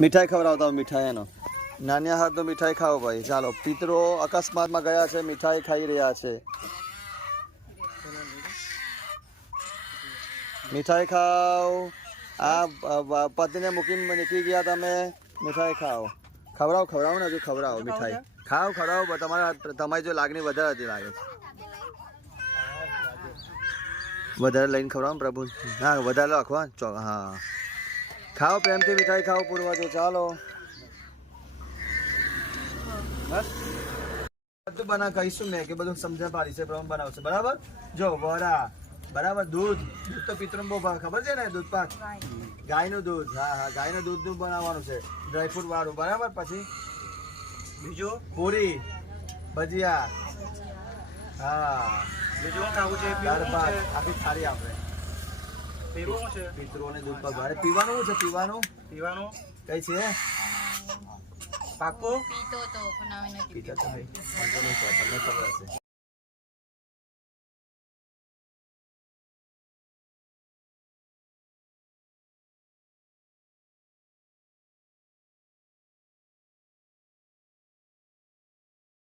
મીઠાઈ ખવડાવતા હોય, મીઠાઈ એનો નાના હાથ તો મીઠાઈ ખાઓ ભાઈ. ચાલો, પિતરો અકસ્માતમાં ગયા છે, મીઠાઈ ખાઈ રહ્યા છે. મીઠાઈ ખાઓ. આ પતિને મૂકીને નીકળી ગયા તમે. મીઠાઈ ખાઓ. ખવડાવો ને, હજુ ખવડાવો મીઠાઈ. ખવડાવો. તમારી જો લાગણી વધારે હતી લાગે છે. વધારે લઈને ખવડાવો પ્રભુ. હા, વધારે રાખો. હા, ખાઓ પ્રેમથી મીઠાઈ ખાઓ પૂર્વજો. ચાલો બધું કહીશું મેં કે બધું સમજણ પાડી છે પ્રમાણે બનાવશે. બરાબર. જો વડા બરાબર. દૂધ તો પિતૃને બહુ ભાવે, ખબર છે ને. દૂધ પાક, ગાયનું દૂધ. હા, ગાયનું દૂધનું બનાવવાનું છે, ડ્રાયફ્રૂટ વાળું. બરાબર. પછી બીજું પૂરી ભજીયા. હા, બીજું ખાવું છે દાળ ભાત. આખી થાળી આપણે પિતૃઓને દૂધ પાક ભાવે. પીવાનું છે, પીવાનું કઈ છે પાકો પીતો તો તમને ખબર હશે.